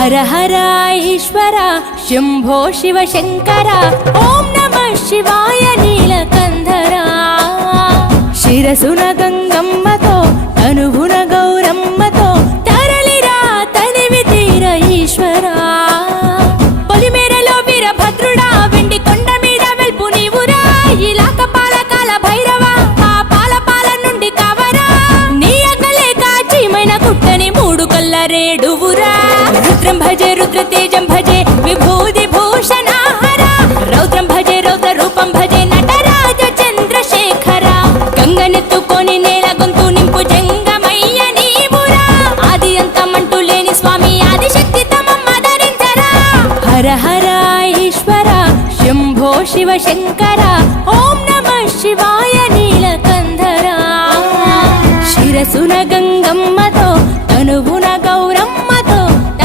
హర హర ఈశ్వర శంభో శివ శంకర ఓం నమః శివాయ నీలకంధర శిరసున గంగమ్మతో తనువున గౌరమ్మతో తరలిరా తనివి తీర ఈశ్వరా పొలిమేరలో వీరభద్రుడా వెండి కొండ మీద వెల్పు నీవురా ఇలాక పాలకాల భైరవ ఆ పాల నుండి కవరా నీ అగలే కాచీమైన కుట్టని మూడు కల్ల రేడువురా రుద్రం భజే రుద్ర తేజం భజే విభూతి భూషణాహర రౌద్రం భజే రౌద్ర రూపం భజే నటరాజ చంద్రశేఖర గంగనెత్తుకొని నేల గొంతు నింపు జంగమయ్య నీవురా ఆది అంతమంటూ లేని స్వామి ఆదిశక్తి తమం ఆదరించరా హర హర ఈశ్వర శంభో శివ శంకర